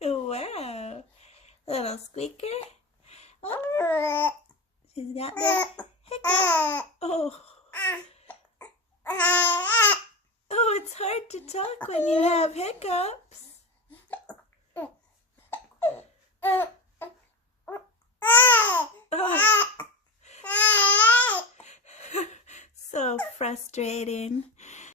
Wow. Little squeaker. Oh, she's got the hiccup. Oh. Oh, it's hard to talk when you have hiccups. Oh. So frustrating.